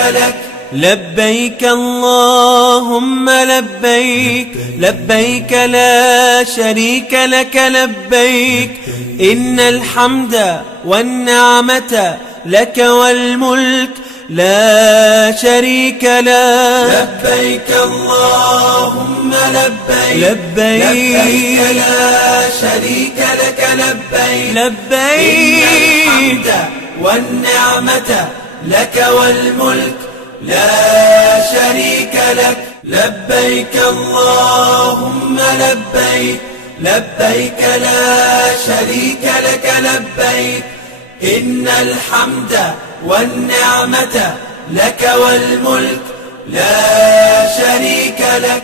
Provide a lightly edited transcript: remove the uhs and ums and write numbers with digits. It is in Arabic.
لك. لبيك اللهم لبيك، لبيك لا شريك لك لبيك، إن الحمد والنعمة لك والملك لا شريك لك. لبيك اللهم لبيك، لبيك لا شريك لك لبيك، لبيك إن الحمد والنعمة لك والملك لا شريك لك. لبيك اللهم لبيك، لبيك لا شريك لك لبيك، إن الحمد والنعمة لك والملك لا شريك لك.